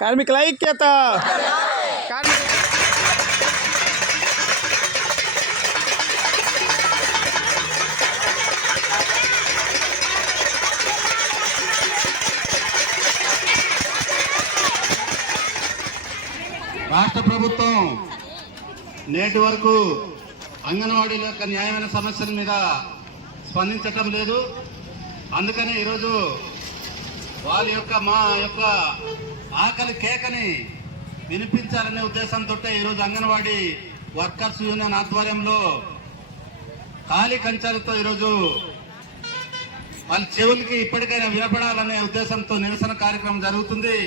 కార్మికుల ఐక్యత. కార్మికుల రాష్ట్ర ప్రభుత్వం నేటి వరకు అంగన్వాడీల యొక్క న్యాయమైన సమస్యల మీద స్పందించటం లేదు. అందుకనే ఈరోజు వాళ్ళ యొక్క మా యొక్క ఆకలి కేకని వినిపించాలనే ఉద్దేశంతో ఈరోజు అంగన్వాడీ వర్కర్స్ యూనియన్ ఆధ్వర్యంలో ఖాళీ కంచాలతో ఈరోజు వాళ్ళ చెవులకి ఇప్పటికైనా వినపడాలనే ఉద్దేశంతో నిరసన కార్యక్రమం జరుగుతుంది.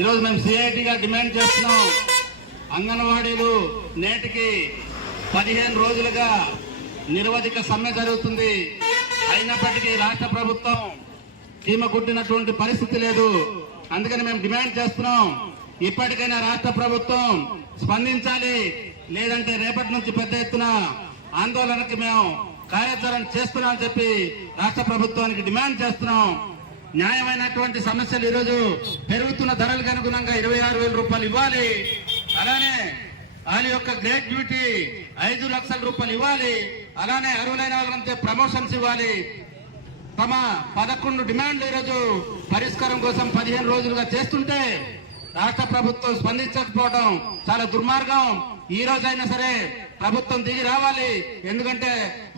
ఈరోజు మేము సిఐటిగా డిమాండ్ చేస్తున్నాం. అంగన్వాడీలు నేటికి పదిహేను రోజులుగా నిరవధిక సమ్మె జరుగుతుంది. అయినప్పటికీ రాష్ట్ర ప్రభుత్వం చీమ కుట్టినటువంటి పరిస్థితి లేదు. అందుకని మేము డిమాండ్ చేస్తున్నాం. ఇప్పటికైనా రాష్ట్ర ప్రభుత్వం స్పందించాలి. లేదంటే రేపటి నుంచి పెద్ద ఎత్తున ఆందోళనకి మేము కార్యాచరణ చేస్తున్నామని చెప్పి రాష్ట్ర ప్రభుత్వానికి డిమాండ్ చేస్తున్నాం. న్యాయమైనటువంటి సమస్యలు ఈరోజు పెరుగుతున్న ధరలకు అనుగుణంగా ఇరవై ఆరు వేల రూపాయలు ఇవ్వాలి. అలానే వాళ్ళ యొక్క గ్రేట్ డ్యూటీ ఐదు లక్షల రూపాయలు ఇవ్వాలి. అలానే అర్హులైన వాళ్ళంతే ప్రమోషన్స్ ఇవ్వాలి. తమ పదకొండు డిమాండ్లు ఈరోజు పరిష్కారం కోసం పదిహేను రోజులుగా చేస్తుంటే రాష్ట్ర ప్రభుత్వం స్పందించకపోవడం చాలా దుర్మార్గం. ఈ రోజైనా సరే ప్రభుత్వం దిగి రావాలి. ఎందుకంటే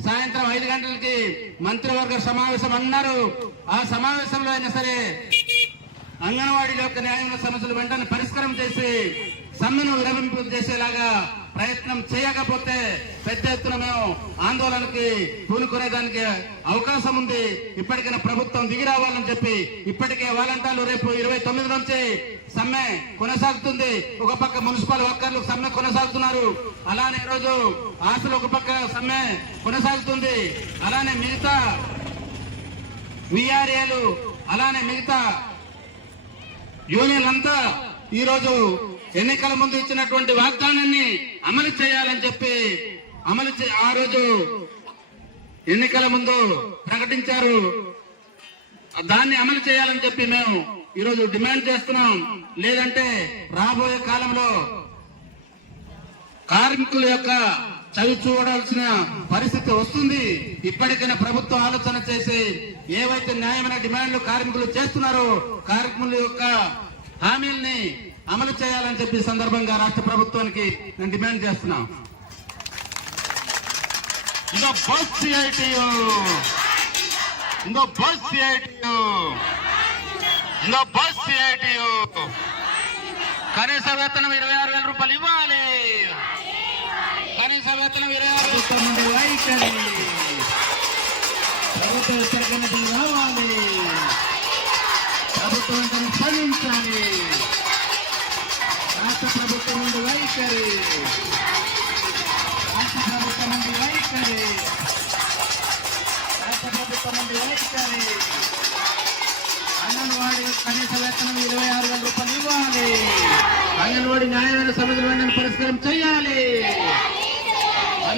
సాయంత్రం ఐదు గంటలకి మంత్రివర్గ సమావేశం అన్నారు. ఆ సమావేశంలో అయినా సరే అంగన్వాడీల యొక్క న్యాయమైన సమస్యలు వెంటనే పరిష్కారం చేసి సమ్మెను విరమింపు చేసేలాగా ప్రయత్నం చేయకపోతే పెద్ద ఎత్తున మేము ఆందోళనకి పూనుకునేదానికి అవకాశం ఉంది. ఇప్పటికైనా ప్రభుత్వం దిగి రావాలని చెప్పి ఇప్పటికే వాలంటీర్లు రేపు ఇరవై తొమ్మిది నుంచి సమ్మె కొనసాగుతుంది. ఒక పక్క మున్సిపల్ వర్కర్లు సమ్మె కొనసాగుతున్నారు. అలానే ఈరోజు ఆశలు ఒక పక్క సమ్మె కొనసాగుతుంది. అలానే మిగతా విఆర్ఏలు అలానే మిగతా యూనియన్ అంతా ఈ రోజు ఎన్నికల ముందు ఇచ్చినటువంటి వాగ్దానాన్ని అమలు చేయాలని చెప్పి అమలు చే- ఆ రోజు ఎన్నికల ముందు ప్రకటించారు. దాన్ని అమలు చేయాలని చెప్పి మేము ఈరోజు డిమాండ్ చేస్తున్నాం. లేదంటే రాబోయే కాలంలో కార్మికుల యొక్క చవి చూడాల్సిన పరిస్థితి వస్తుంది. ఇప్పటికైనా ప్రభుత్వం ఆలోచన చేసి ఏవైతే న్యాయమైన డిమాండ్లు కార్మికులు చేస్తున్నారో కార్మికుల యొక్క హామీల్ని అమలు చేయాలని చెప్పి సందర్భంగా రాష్ట్ర ప్రభుత్వానికి నేను డిమాండ్ చేస్తున్నా. ఇంకో బస్ సిఐటియు. ఇంకో బస్ సిఐటియు. ఇంకో బస్ సిఐటియు. కనీస వేతనం ఇరవై ఆరు వేల రూపాయలు ఇవ్వాలి కనీస వేతనం ఇరవై వైఖరి ప్రభుత్వ హెచ్చరికలు రావాలి ప్రభుత్వం వెంటనే స్పందించాలి రాష్ట్ర ప్రభుత్వం నుండి వైఖరి. రాష్ట్ర ప్రభుత్వం నుండి వైఖరి. రాష్ట్ర ప్రభుత్వం నుండి వైఖరి అంగన్వాడీ కనీస వేతనం ఇరవై ఆరు వేల రూపాయలు ఇవ్వాలి. అంగన్వాడీ న్యాయమైన సమస్యలు పరిష్కారం చేయాలి.